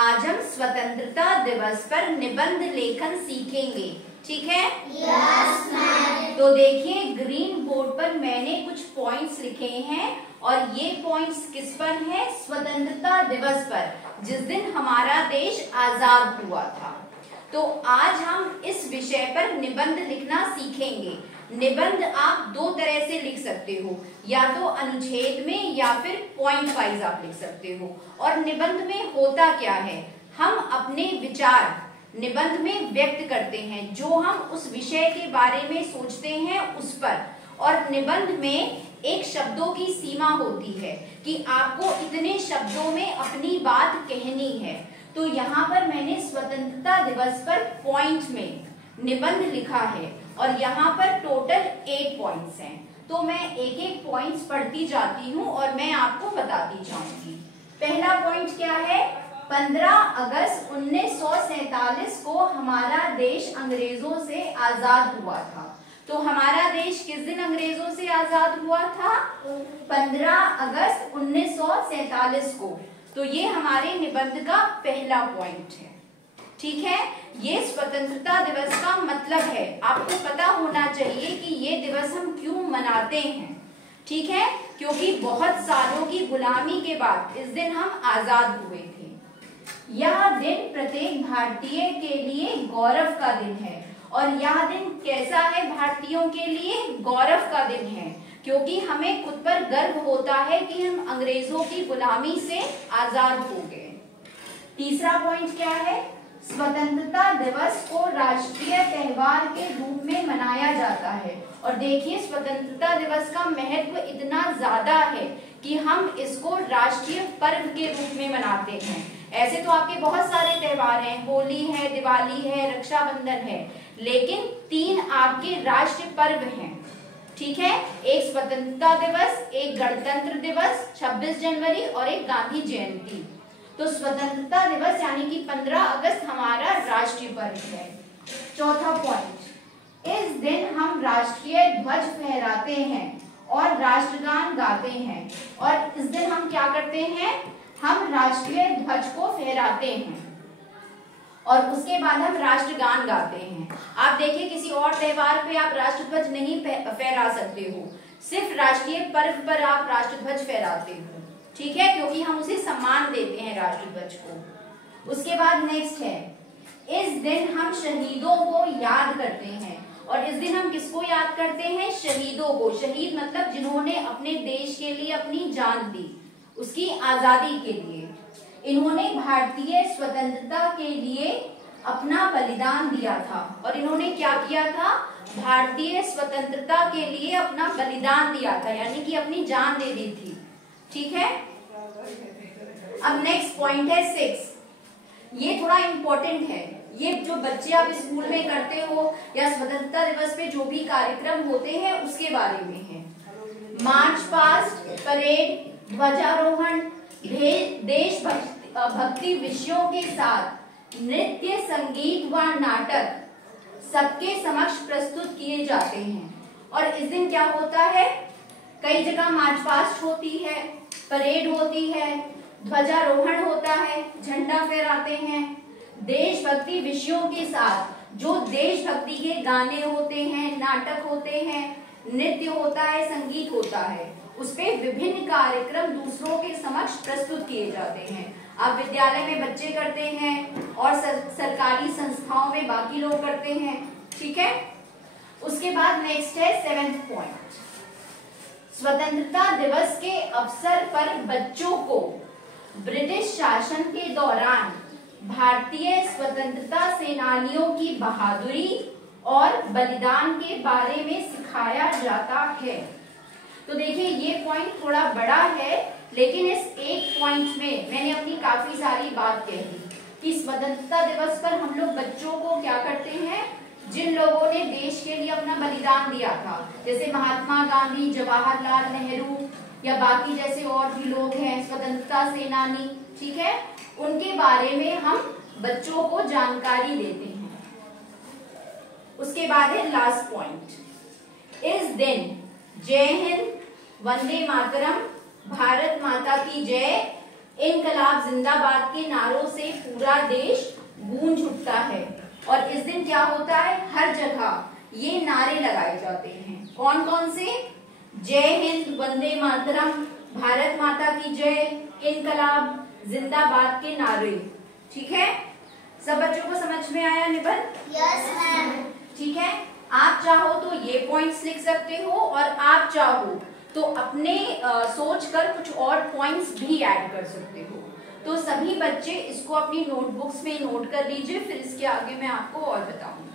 आज हम स्वतंत्रता दिवस पर निबंध लेखन सीखेंगे, ठीक है? Yes ma'am. तो देखिए ग्रीन बोर्ड पर मैंने कुछ पॉइंट्स लिखे हैं और ये पॉइंट्स किस पर है? स्वतंत्रता दिवस पर, जिस दिन हमारा देश आजाद हुआ था। तो आज हम इस विषय पर निबंध लिखना सीखेंगे। निबंध आप दो तरह से लिख सकते हो, या तो अनुच्छेद में या फिर पॉइंट वाइज आप लिख सकते हो। और निबंध में होता क्या है, हम अपने विचार निबंध में व्यक्त करते हैं, जो हम उस विषय के बारे में सोचते हैं उस पर। और निबंध में एक शब्दों की सीमा होती है कि आपको इतने शब्दों में अपनी बात कहनी है। तो यहाँ पर मैंने स्वतंत्रता दिवस पर पॉइंट में निबंध लिखा है और यहाँ पर टोटल 8 पॉइंट्स हैं। तो मैं एक एक पॉइंट्स पढ़ती जाती हूँ और मैं आपको बताती जाऊंगी। पहला पॉइंट क्या है? 15 अगस्त 1947 को हमारा देश अंग्रेजों से आजाद हुआ था। तो हमारा देश किस दिन अंग्रेजों से आजाद हुआ था? 15 अगस्त 1947 को। तो ये हमारे निबंध का पहला पॉइंट है, ठीक है? ये स्वतंत्रता दिवस का मतलब है। आपको पता होना चाहिए कि ये दिवस हम क्यों मनाते हैं, ठीक है? क्योंकि बहुत सालों की गुलामी के बाद इस दिन हम आजाद हुए थे। यह दिन प्रत्येक भारतीय के लिए गौरव का दिन है। और यह दिन कैसा है? भारतीयों के लिए गौरव का दिन है, क्योंकि हमें खुद पर गर्व होता है कि हम अंग्रेजों की गुलामी से आजाद हो गए। तीसरा पॉइंट क्या है? स्वतंत्रता दिवस को राष्ट्रीय त्योहार के रूप में मनाया जाता है। और देखिए स्वतंत्रता दिवस का महत्व इतना ज्यादा है कि हम इसको राष्ट्रीय पर्व के रूप में मनाते हैं। ऐसे तो आपके बहुत सारे त्योहार हैं, होली है, दिवाली है, रक्षाबंधन है, लेकिन 3 आपके राष्ट्रीय पर्व हैं, ठीक है? एक स्वतंत्रता दिवस, एक गणतंत्र दिवस 26 जनवरी और एक गांधी जयंती। तो स्वतंत्रता दिवस यानी कि 15 अगस्त हमारा राष्ट्रीय पर्व है। चौथा पॉइंट, इस दिन हम राष्ट्रीय ध्वज फहराते हैं और राष्ट्रगान गाते हैं। और इस दिन हम क्या करते हैं? हम राष्ट्रीय ध्वज को फहराते हैं और उसके बाद हम राष्ट्रगान गाते हैं। आप देखिए किसी और त्योहार पे आप राष्ट्रध्वज नहीं फहरा सकते हो, सिर्फ राष्ट्रीय पर्व पर आप राष्ट्रध्वज फहराते हो, ठीक है? क्योंकि हम उसे सम्मान देते हैं राष्ट्रध्वज को। उसके बाद नेक्स्ट है, इस दिन हम शहीदों को याद करते हैं। और इस दिन हम किसको याद करते हैं? शहीदों को। शहीद मतलब जिन्होंने अपने देश के लिए अपनी जान दी, उसकी आजादी के लिए। इन्होंने भारतीय स्वतंत्रता के लिए अपना बलिदान दिया था। और इन्होंने क्या किया था? भारतीय स्वतंत्रता के लिए अपना बलिदान दिया था, यानी कि अपनी जान दे दी थी, ठीक है? अब नेक्स्ट पॉइंट है 6। ये थोड़ा इंपॉर्टेंट है। ये जो बच्चे आप स्कूल में करते हो या स्वतंत्रता दिवस पे जो भी कार्यक्रम होते हैं उसके बारे में है। मार्च पास्ट, परेड, ध्वजारोहण, देश भक्ति विषयों के साथ नृत्य, संगीत व नाटक सबके समक्ष प्रस्तुत किए जाते हैं। और इस दिन क्या होता है? कई जगह मार्च पास्ट होती है, परेड होती है, ध्वजारोहण होता है, झंडा फहराते हैं। देशभक्ति विषयों के साथ जो देशभक्ति के गाने होते हैं, नाटक होते हैं, नृत्य होता है, संगीत होता है, उस पे विभिन्न कार्यक्रम दूसरों के समक्ष प्रस्तुत किए जाते हैं। आप विद्यालय में बच्चे करते हैं और सरकारी संस्थाओं में बाकी लोग करते हैं, ठीक है? उसके बाद नेक्स्ट है 7th पॉइंट, स्वतंत्रता दिवस के अवसर पर बच्चों को ब्रिटिश शासन के दौरान भारतीय स्वतंत्रता सेनानियों की बहादुरी और बलिदान के बारे में सिखाया जाता है। तो देखिए ये पॉइंट थोड़ा बड़ा है, लेकिन इस एक पॉइंट में मैंने अपनी काफी सारी बात कही कि स्वतंत्रता दिवस पर हम लोग बच्चों को क्या करते हैं? जिन लोगों ने देश के लिए अपना बलिदान दिया था, जैसे महात्मा गांधी, जवाहरलाल नेहरू या बाकी जैसे और भी लोग हैं स्वतंत्रता सेनानी, ठीक है? उनके बारे में हम बच्चों को जानकारी देते हैं। उसके बाद है लास्ट पॉइंट, इस दिन जय हिंद, वंदे मातरम, भारत माता की जय, इनकलाब जिंदाबाद के नारों से पूरा देश गूंज उठता है। और इस दिन क्या होता है, हर जगह ये नारे लगाए जाते हैं। कौन कौन से? जय हिंद, वंदे मातरम, भारत माता की जय, इनकलाब जिंदाबाद के नारे। ठीक है, सब बच्चों को समझ में आया निबंध? Yes ma'am. ठीक है, आप चाहो तो ये पॉइंट्स लिख सकते हो और आप चाहो तो अपने सोच कर कुछ और पॉइंट्स भी ऐड कर सकते हो। तो सभी बच्चे इसको अपनी नोटबुक्स में नोट कर लीजिए, फिर इसके आगे मैं आपको और बताऊंगी।